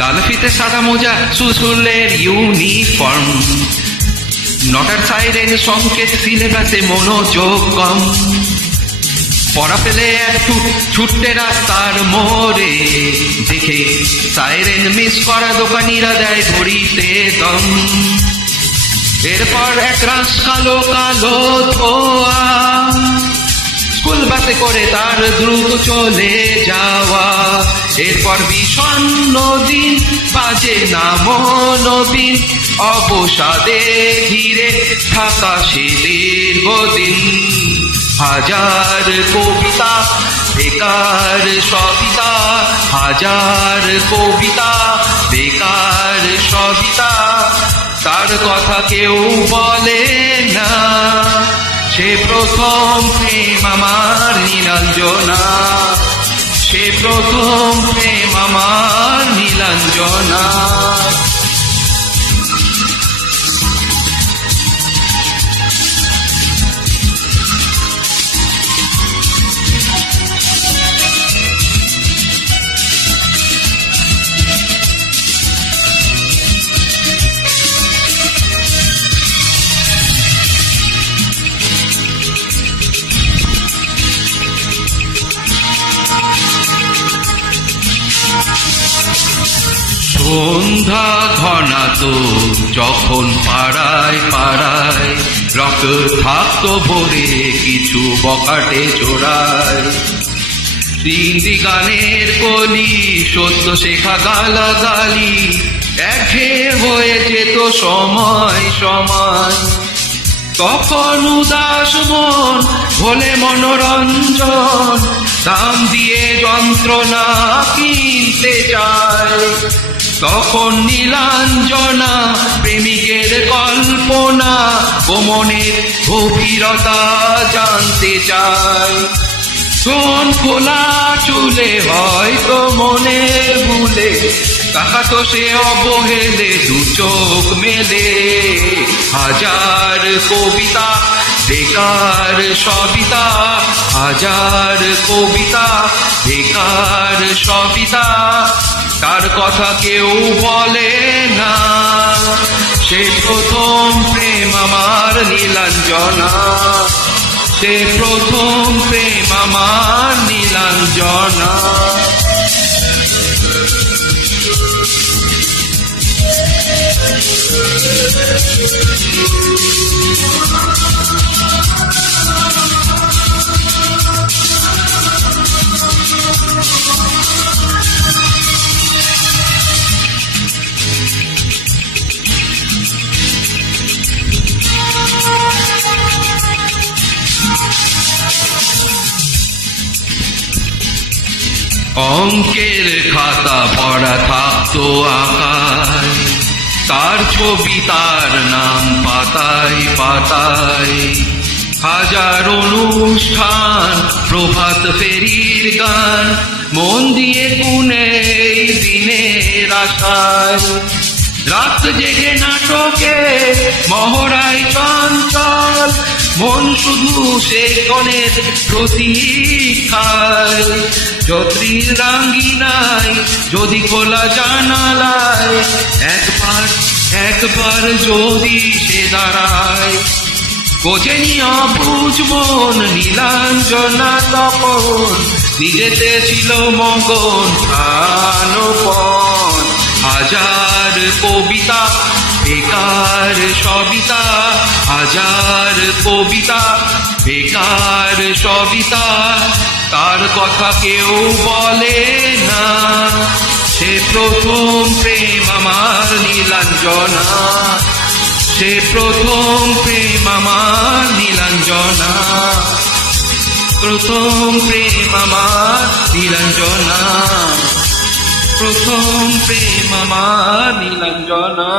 লাল ফিতে সাদা মোজা সুসুলের ইউনিফর্ম, নটার সাইরেন সংকেত, সিলেবাসে মনোযোগ কম। পড়া ফেলে এক ছুটতে রাস্তার মোড়ে, দেখে সাইরেন মিস করা দোকানিরা দেয় ঘড়িতে দম। এরপর এক রাস কালো কালো ধোয়া, স্কুল বাসে করে তার দ্রুত চলে যাওয়া। এরপর বিষণ্ণ দিন, বাজে না মনোবিন, অবসাদে ঘিরে থাকা সে দীর্ঘদিন। হাজার কবিতা বেকার সবিতা, হাজার কবিতা বেকার সবিতা, তার কথা কেউ বলে না। সে প্রথম প্রেম আমার নীলাঞ্জনা, সে প্রথম প্রেম আমার নীলাঞ্জনা। সন্ধ্যা ঘনাত যখন পাড়ায় পাড়ায়, রক্ত থাকতো ভরে কিছু বকাটে জোড়ায়। হিন্দি গানের কলি, সত্য শেখা গালাগালি, একঘেয়ে হয়ে যেত সময় সময়। তখন উদাস মন ভোলে মনোরঞ্জন, দাম দিয়ে যন্ত্রণা কিনতে চায়। তখন নীলাঞ্জনা প্রেমিকের কল্পনা, মনের গভীরতা জানতে চায়। কোন খোলা চুলে হয়তো মনের ভুলে, তাকাতো সে অবহেলে দু চোখ মেলে। হাজার কবিতা বেকার সবিতা, হাজার কবিতা বেকার সবিতা, তার কথা কেউ বলে না। সে প্রথম প্রেম আমার নীলাঞ্জনা, সে প্রথম প্রেম আমার নীলাঞ্জনা। অঙ্কের খাতা পড়া থাকতো আঁকায়, তার ছবি তার নাম পাতায় পাতায়। হাজার অনুষ্ঠান প্রভাত ফেরির গান, মন দিয়ে গুনে দিনের আশায়। রাত জেগে নাটকে মহড়ায় চঞ্চল, মন শুধু সে কনের প্রতীক্ষায়। যত্রীর রাঙ্গিনায় যদি খোলা জানালায়, একবার একবার যদি সে দাঁড়ায়। কোচেনি অবুঝ মন নীলাঞ্জনা তখন, নিজেতে ছিল মগন প্রাণপণ। হাজার কবিতা বেকার সবিতা, হাজার কবিতা বেকার সবিতা, তার কথা কেউ বলে না। সে প্রথম প্রেম আমার নীলাঞ্জনা, সে প্রথম প্রেম আমার নীলাঞ্জনা, প্রথম প্রেম আমার নীলাঞ্জনা, প্রথম প্রেম আমার নীলাঞ্জনা।